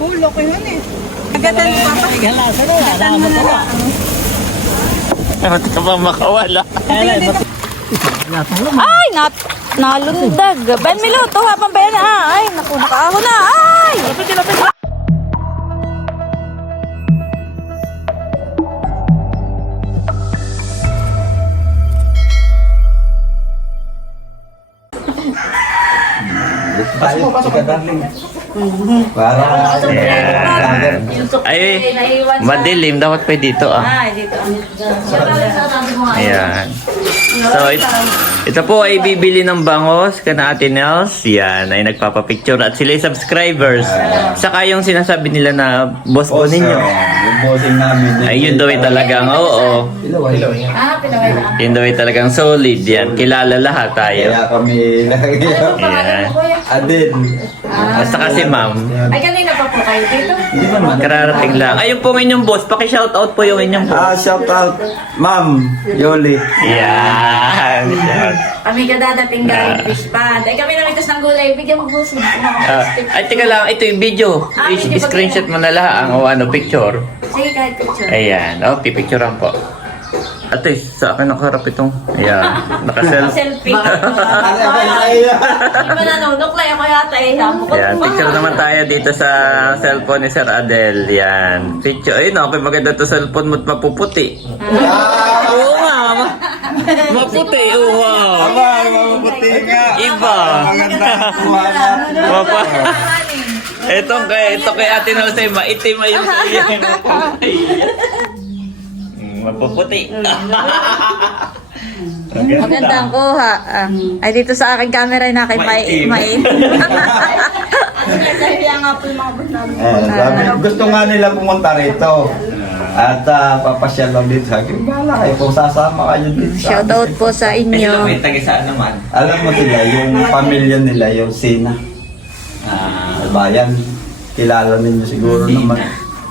Loko yun eh. Agatan mo pa. Agatan mo na lang. Mati ka pa makawala. Ay, nalundag. Ben Miluto, habang ba yan? Ay, naku, nakaaho na. Ay! Pasok ka, darling. Para Ayan. Ay, madilim. Dapat pa dito ah. Ay, dito. Ayan. So, ito po ay bibili ng bangos kana Ate Nels. Yan, ay nagpapapicture at sila ay subscribers. Saka yung sinasabi nila na boss po ninyo. yung bossing namin. Ay, yun daw ay talagang, oo. Pilaway. Pinaway lang. Yun daw ay talagang solid yan. Kilala lahat tayo. Kaya kami lagi. Ayan. Adin. Saka si ma'am. Ay, kanina pa po kayo dito? Hindi naman. Kararating lang. Ayun po ang inyong boss. Paki-shoutout po yung inyong boss. Shout out, Ma'am Yoli. Yan. Yan. Kami kadadating galing fish pond. Ay, kami namitas ng gulay. Bigyan mo po siya. Ay, teka lang. Ito yung video. I-screenshot mo na lang ang ano, picture. Sige, kahit picture. Ayan. Oh, pipicturean po. Ate, sa akin nakaharap itong. Ayan. Naka-selfie. Selfie. Hindi pa nanunok lang ako yata eh. Ayan. Picture naman tayo dito sa cellphone ni Sir Adel. Yan. Picture. Ayun, okay. Maganda to cellphone mo't mapuputi. Oo nga. Maputi. Oh, wow. Aba, mabuti nga. Iba. Maganda. Kumana. Papa. Ito kay Ate Nosay, maitim ayun sa iyo. Mapuputi. Magandang kuha. Ay, dito sa aking camera na kay Maitim. Kaya nga po yung mga boss namin. Sabi, gusto nga nila pumunta rito. At papasyal lang dito sa akin. Bahala kayo kung sasama kayo dito. Shoutout po sa inyo. May tagisaan naman. Alam mo sila, yung pamilya nila, yung Sina. Bayan. Kilala ninyo siguro naman.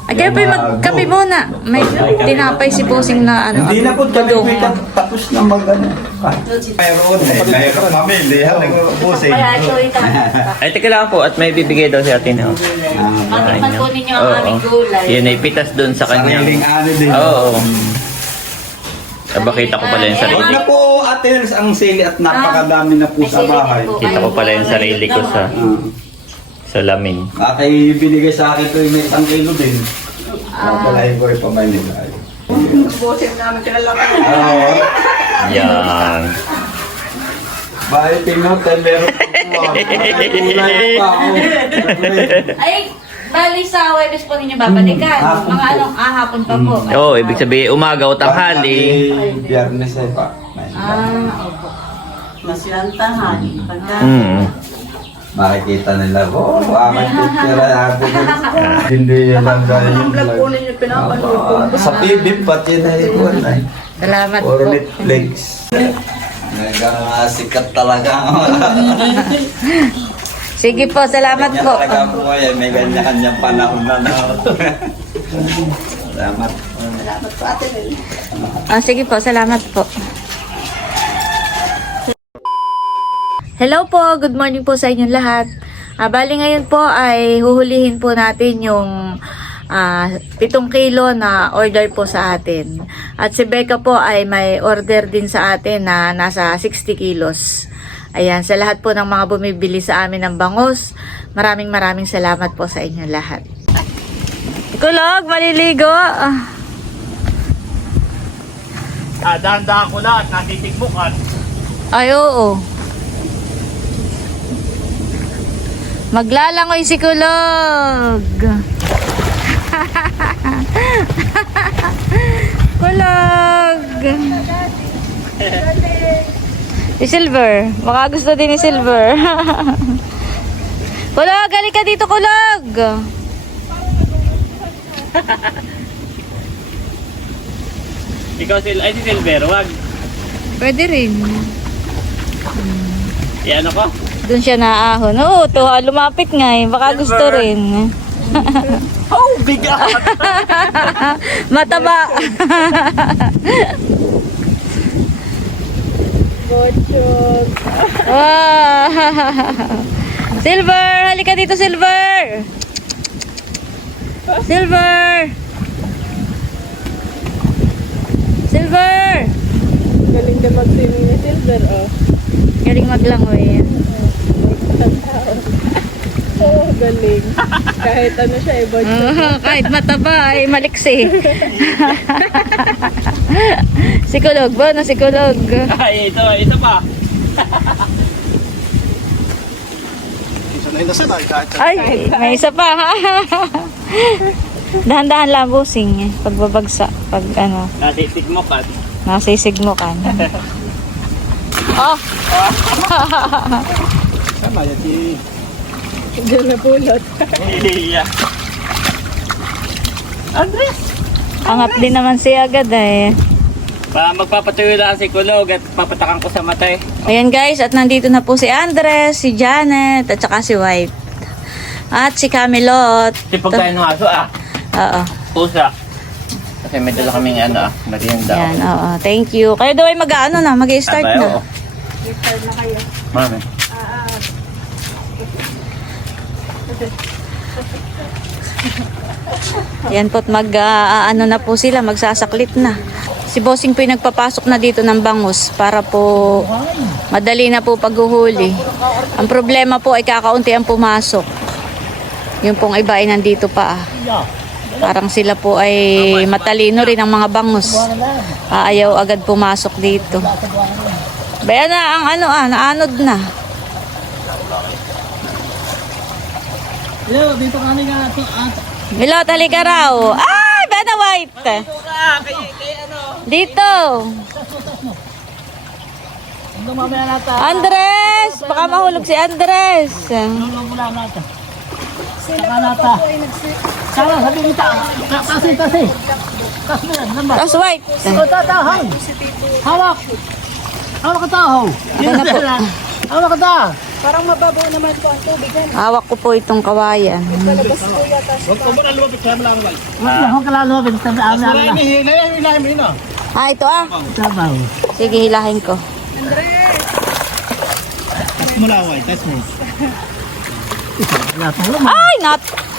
Ay, kaya po magkape muna. May tinapay si Bossing na ano. Hindi na po kami tapos na mag-ano. Mayroon pamilya. Busing. Kaya ito ito. Ay, teka lang po. At may bibigay daw si Ate Nels. Matikman po ninyo ang aming gulay. Yan ay pitas doon sa kanya. Sariling ano din. Oo. Bakita ko pala yung sarili. Huwag na po Ate Nels ang sili at napakadami na po sa bahay. Kita ko pala yung sarili ko sa lamin. Kaya binigay sa akin ito yung may 1 kilo din. Napalahin ko rin pa may nila. Bossing namin kilala ka. Oo. Yan. Bakit tingnan tayo meron pa ako. Ay, bali sa Webes po ninyo babalikan. Mga anong hapon pa po. Oo, ibig sabihin umaga o tanghali. Biyernes ay pa. Opo. Masilantahan. Makikita nila, aking picture natin. Hindi lang dahil Ang vlog po ninyo pinapanood ko. sa PB pati na ito. Salamat Or po. Netflix. Sikat talaga. Sige po, salamat po. Talaga po ngayon, may ganyan-kanyang panahon na. Salamat. Salamat po ate Nel. Sige po, salamat po. Hello po, good morning po sa inyong lahat. Bali ngayon po ay huhulihin po natin yung 7 kilo na order po sa atin. At si Becca po ay may order din sa atin na nasa 60 kilos. Ayan, sa lahat po ng mga bumibili sa amin ng bangos, maraming salamat po sa inyong lahat. Kulog, maliligo. Dahan-dahan ko na at natitigmukan. Ay, oo. Maglalangoy si Kulog. Kulog. Si Silver. Baka gusto din ni Silver. Kulog, halika ka dito, Kulog. Ikaw ay si Silver, wag. Pwede rin. Yan ako. Doon siya naahon. Oo, tuwa, lumapit nga eh. Baka gusto rin. Oh, bigat! Mataba. Wow. Silver, halika dito, Silver. Silver! Silver! Galing na mag-swimming ni Silver, oh. Galing maglangoy. Oo, galing. Kahit ano siya, Kahit mataba ay maliksi. Sikulog ba? No, sikulog. Ay, ito, isa pa. Ay, may isa pa. Dahan-dahan lang busing eh. Pagbabagsa. Pag ano, Nasitig mo ka. nasisig mo ka. Oh! Diyan na pulot. Iya. Andres! Angat din naman siya agad eh. Magpapatuloy lang si Kulog at papatakan ko sa mata eh. Ayan guys, at nandito na po si Andres, si Janet, at saka si White. At si Camelot. Sipag tayo ng aso ah. Oo. Pusa. Kasi may dala kaming ano ah. Merienda. Yan, oo. Thank you. Kayo daw ay mag-ano na, mag-start Abay, na. oo. Start na kayo. Mami. Yan po't ano na po sila, magsasaklit na. Si Bossing po yung nagpapasok na dito ng bangus para po madali na po paghuhuli. Ang problema po ay kakaunti ang pumasok. Yung pong iba ay nandito pa. Parang sila po ay matalino rin ang mga bangus. Ayaw agad pumasok dito. Bayan na ang ano naanod na. Hello, dito kami nga ito. Milot, halika raw. Ay, Bena White. Dito. Andres! Baka mahulog si Andres. Tapos White. Hawak! Hawak ka tao! Ito na po. Hawak ka tao! Parang mababaw naman po ang tubig. Hawak ko po itong kawayan. Palabas po yata sa Huwag ka lalawin sa amin. Ito Sabaw. Sige, hilahin ko. Ay,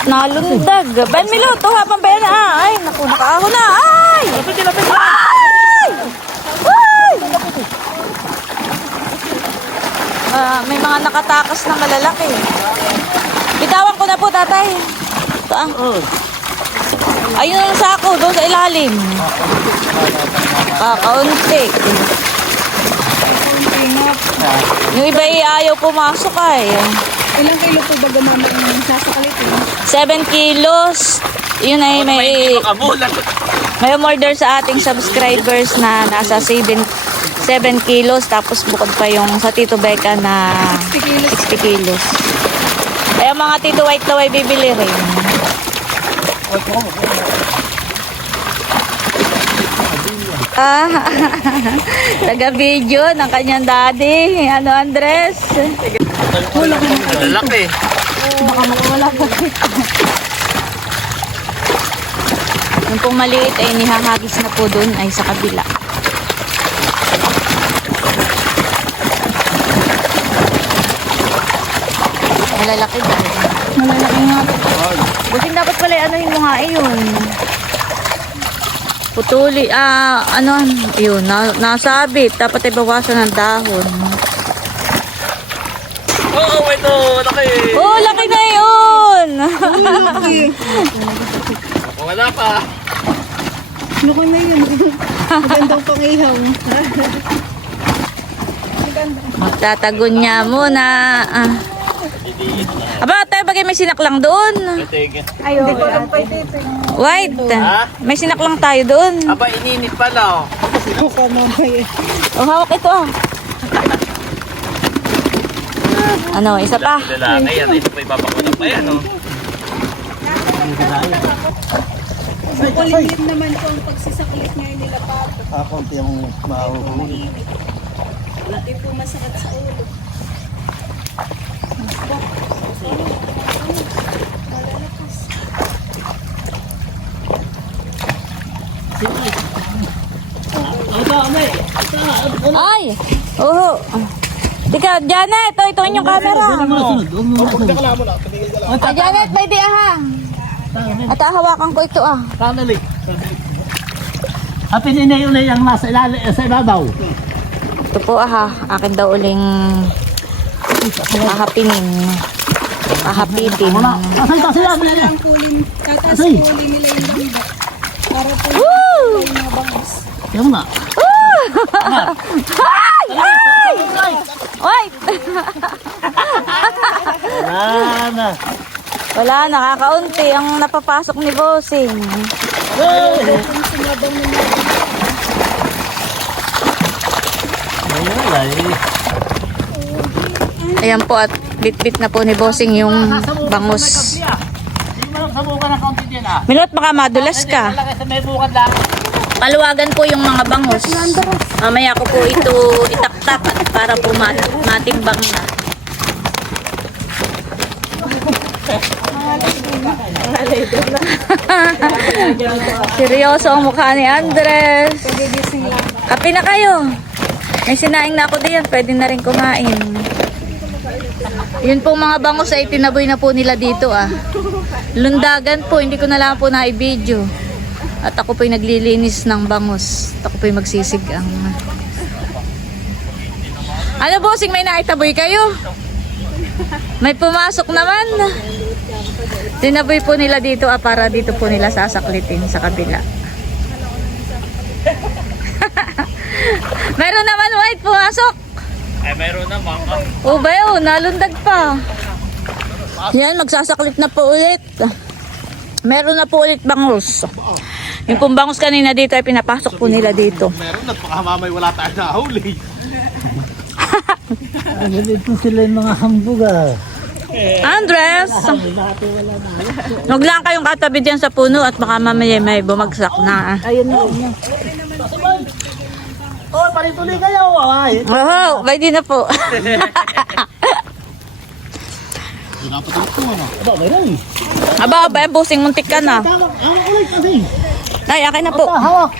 nalundag. Ben Milo, tuha pang bayan na. Ay, naku, nakaahon na. Ay! Ay! Ay! May mga nakatakas na malalaki. Bitawan ko na po, tatay. Ito Ayun ang sako, doon sa ilalim. Kakaunti. Yung iba ayaw pumasok ay. Ilang kilo po ba gamamit ng sasakalitin? 7 kilos. Yun ay may umorder sa ating subscribers na nasa 7 kilos. Tapos bukod pa yung sa Tito Becca na 60 kilos. Kaya mga Tito White daw ay bibili rin. Taga-video ng kanyang daddy. Ano, Andres? Lalaki. Baka makawala po. Yung pong maliit ay nihahagis na po doon ay sa kabila. Malalaki ba? Malalaki nga po. Busing dapat pala anuhin mo nga yun. Putuli, yun, nasabit. Dapat ay bawasan ng dahon. Oo, ito. Laki. Oh, laki na yun! Wala pa. Mukhang na yun. Magandang pangihaw. Tatagon niya muna. Aba, tayo bagay may sinaklang doon. Ayaw. Hindi ko lang pa ito. White, may sinaklang tayo doon. Aba, ininit pala oh. Ako mamaya. Oh, hawak ito Ano, isa pa? Lalaki yan. Ito pa ipapakulang pa yan oh. Makulimlim naman po ang pagsisaklit ngayon nila pa. Ako yung mahuhuli. Hindi po masakit sa ulo. Ay! Oo. Tika, Janet, ito inyong camera. Janet, may di aha. At hawakan ko ito ah. Family. Happy din na yun ang nasa sa ibabaw. Ito po ah, akin daw uling ahapinin. Ahapitin. Asay ka sila. Asay. Woo! Yung na. Oy! Wala. Wala, nakakaunti ang napapasok ni Bossing. Ayan po at bit-bit na po ni Bossing yung bangus. Sabukan ng kaunti dyan ah. Milot, baka madulas ka. Lagay sa may bukad lang. Paluwagan po yung mga bangus. Mamaya ko po ito itaktak para po matimbang na. Seryoso ang mukha ni Andres. Kape na kayo. May sinaing na ako diyan. Pwede na rin kumain. Yun pong mga bangus ay tinaboy na po nila dito ah. Lundagan po. Hindi ko na lang po na-video. At ako po'y naglilinis ng bangus. At ako po'y magsisigang. Ano bossing, may naitaboy kayo? May pumasok naman. Tinaboy po nila dito para dito po nila sasaklitin sa kabila. Meron naman white pumasok. Ay, meron naman. Bayo, nalundag pa. Yan, magsasaklit na po ulit. Meron na po ulit bangus. Yung pong bangus kanina dito ay pinapasok po nila dito. Meron at baka mamay wala tayo na huli. Ganito sila yung mga hambuga. Andres! Huwag lang kayong katabi dyan sa puno at baka mamaya may bumagsak na. Ayun na. Oh, parituloy kayo. Ay. Oh, pwede na po. Aba, mayroon. Aba, busing muntik ka na. Tawag, hawak ulit kasi. Ay, akin na po. Hawak.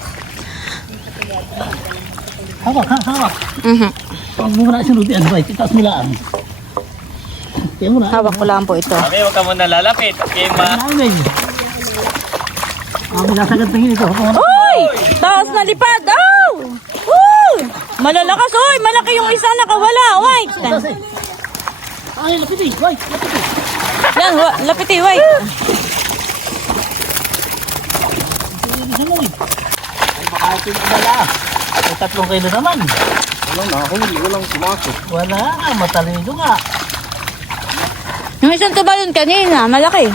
Hawak. Huwag mo na sinudian, bay. Titas mo lang. Tiyan mo na. Hawak ko lang po ito. Sabi, huwag ka muna lalapit. Okay, Maraming. Ang nasagat tingin ito. Uy! Taas na lipad! Oh! Woo! Malalakas! Uy! Malaki yung isa nakawala! White! Ay, lapit eh. Wait, lapit eh. Yan, lapiti, white! Isa mo eh. Ay, baka ito yung umala. Ay, 3 kilo naman. Walang sumasok. Wala nga, matalido nga. Yung isang tubalon kanina, malaki.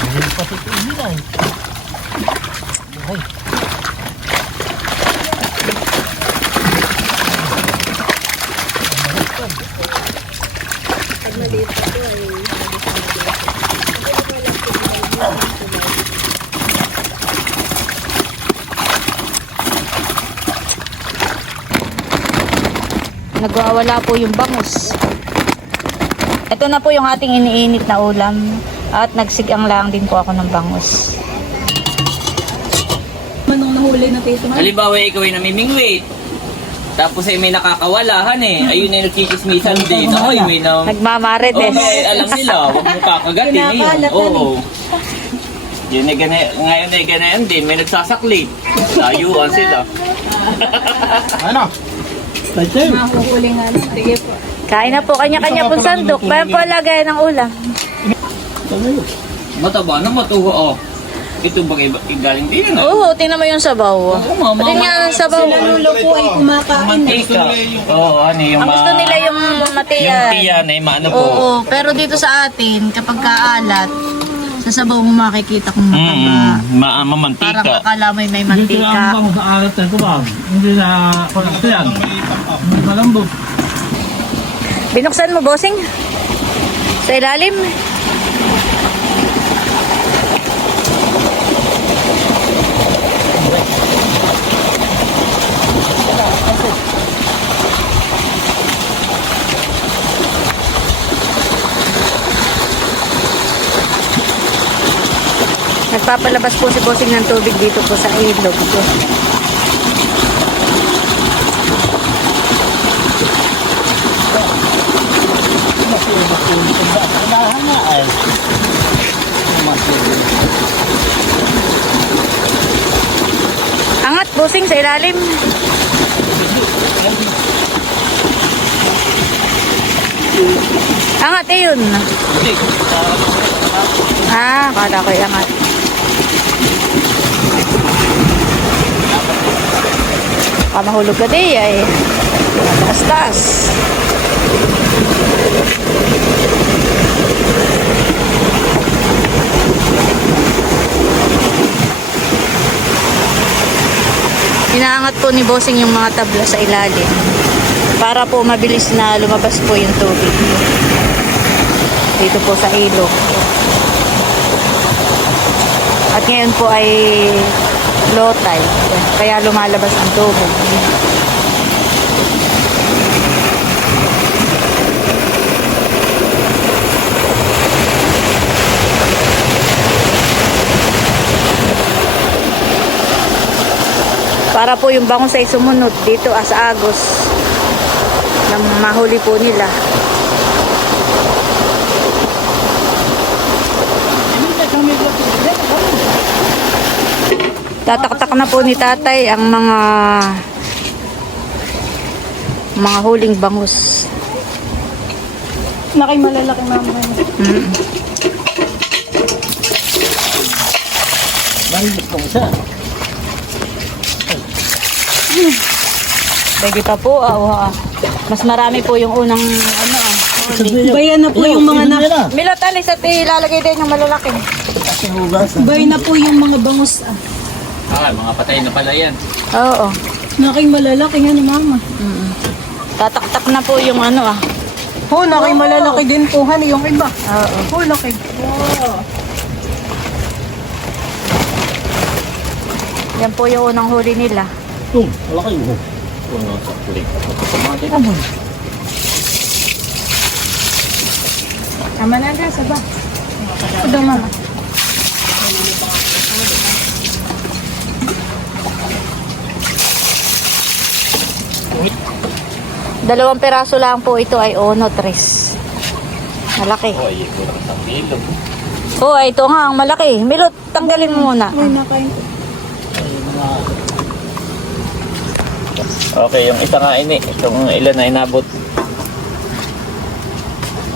Hindi pati ito nila eh. Ay. Nagwawala po yung bangus. Ito na po yung ating iniinit na ulam. At nagsigang lang din po ako ng bangus. Halimbawa, ikaw ay namimingwit. Tapos ay may nakakawalahan eh. Ayun ay nagkikismisan din. Ay, may na... Nagmamarites. may alam nila. Huwag mo kakagatin yun. Oo. Yun ay ngayon ay ganayan din. May nagsasaklit. Layuan sila. Ano? Tayo. Kain na po kanya-kanya pong sandok. Bayan po lagay ng ulam. Mataba na matuho. Oh. Ito bagay galing din na. Oo, tingnan mo yung sabaw. mama. Tingnan nga ng sabaw. po ay kumakain. Mantika. Oo, ano yung Ang gusto nila yung matiyan. yung tiyan ay maano po. Oo, pero dito sa atin, kapag kaalat, sa sabaw mo makikita kung mataba. Parang Mamantika. akala mo may Dito lang mantika. bang sa alat na ito ba? Hindi na konakto yan. Hindi malambot. Binuksan mo, bossing? Sa ilalim? Nagpapalabas po si bossing ng tubig dito po sa ilog. busing sa ilalim. Angat eh yun. Ah, kala ko angat. Mahulog ka di ay. Taas-taas. Inaangat po ni Bossing yung mga tabla sa ilalim para po mabilis na lumabas po yung tubig dito po sa ilog. At ngayon po ay low tide, kaya lumalabas ang tubig. Para po yung bangus ay sumunod dito sa agos na mahuli po nila. Tataktak na po ni tatay ang mga huling bangus. Nakay malalaki mama. Bandit kong isa. Pwede pa po. Mas marami po yung unang Bayan na po yung mga Milot, alis at ilalagay din yung malalaki. Bayan na po yung mga bangus. Mga patay na pala yan. Oo. Nakay malalaki nga ni mama. Tataktak na po yung Nakay malalaki din po yung iba. Oo. Laki. Yan po yung unang huli nila. Malaki mo. Tama na ga, saba. Ito mama. Dalawang peraso lang po ito ay 1-3. Malaki. Oh, ito nga ang malaki. Milot, tanggalin mo muna. Nakain. Okay, yung isa nga ini. Itong ilan na inabot.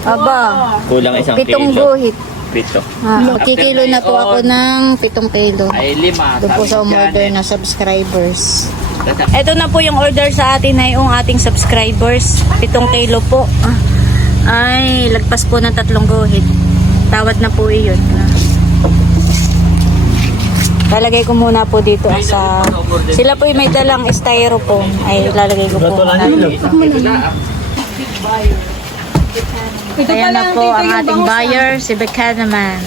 Aba, Kulang isang 7 kilo. guhit. 7. Magkikilo na po ako ng 7 kilo. Ay 5. Doon po sa umorder na subscribers. Ito na po yung order sa atin na yung ating subscribers. 7 kilo po. Ay, lagpas po ng 3 guhit. Tawad na po iyon. Lalagay ko muna po dito sa... Sila po yung may dalang styrofoam. Ay, lalagay ko po muna dito. Ayan na po ang ating buyer, si Becca naman.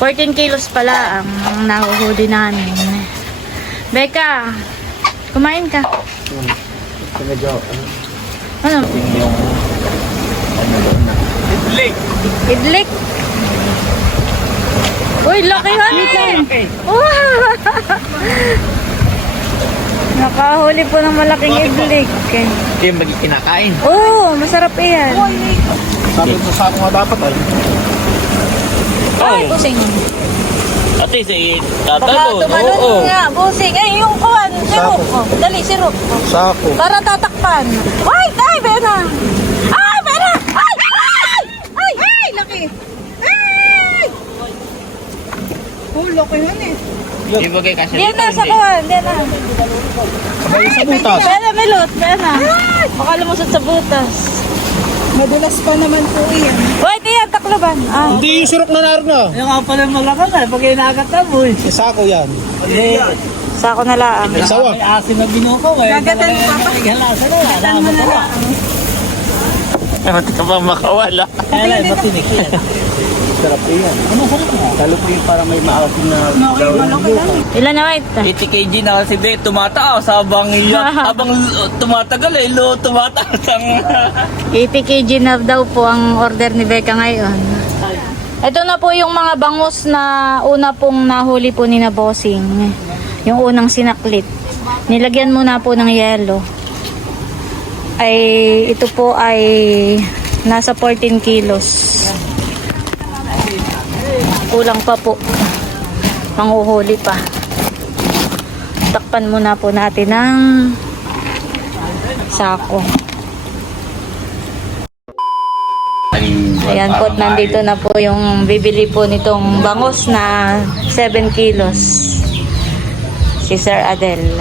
14 kilos pala ang nahuhuli namin. Becca, kumain ka. Ano? Idlik. Uy, laki hanin. Wow! Nakahuli po ng malaking idlik. Hindi yung magiging kinakain. Oo, masarap yan. Sabi ko sa ako nga dapat ay. Ay, busing. Ate, si Baka tatalon. tumalon nga, busing. Ay, yung kuwan, sirop. Oh, dali, sirop. Oh. Sako. Para tatakpan. Ay, ay, Bena. Ay, Bena. Ay, ay, ay, ay, laki. Ay! Laki yan eh. Hindi bagay kasi Diyan na sa kuwan, diyan na. Sabay sa butas. Bena, milot, Bena. Baka lumusot sa butas. Madulas pa naman po yan. Wait, iyan, takloban. Ah. Hindi yung surok na narno. Yung nga pala malaki na, pag inagat na mo eh. Sako yan. Sako na lang. May sawa. May asin na binuko eh. Gagatan mo pa. Gagatan mo na lang. Mati ka pa makawala. Kaya lang, matinik yan. Sarap yan. Ano sarap na? Lalo po yung parang may maasin na Malaki yan. Ilan na, wait? 80 kg na kasi be, tumataas habang tumatagal tumataas ang... 80 kg na daw po ang order ni Becca ngayon. Ito na po yung mga bangus na una pong nahuli po ni na Bossing. Yung unang sinaklit. Nilagyan muna po ng yelo. Ay, ito po ay nasa 14 kilos. Kulang pa po. Panguhuli pa. takpan muna po natin ng sako. Ayan po, nandito na po yung bibili po nitong bangos na 7 kilos. Si Sir Adel.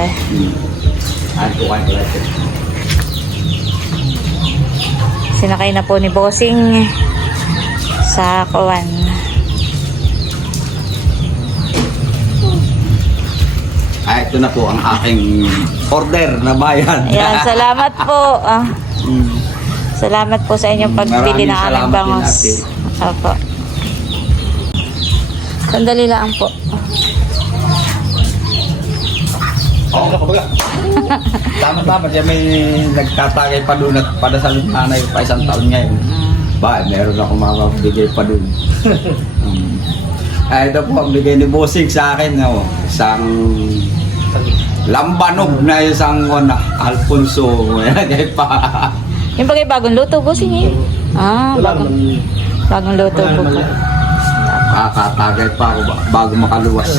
Sinakay na po ni Bossing sa kawan. Ito na po ang aking order na bayan. Ayan, salamat po. Salamat po sa inyong pagbili ng aming bangos. Opo. Sandali lang po. Tama-tama, siya may nagtatagay pa doon at padasal ng nanay pa isang taon ngayon. Ba, meron ako makabigay pa doon. Ito po ang bigay ni Bossing sa akin. Isang lambanog na isang Alfonso. Pa. Yung bagay bagong luto, Bossing eh. Bagong luto po. Kakatagay pa ako bago makaluwas.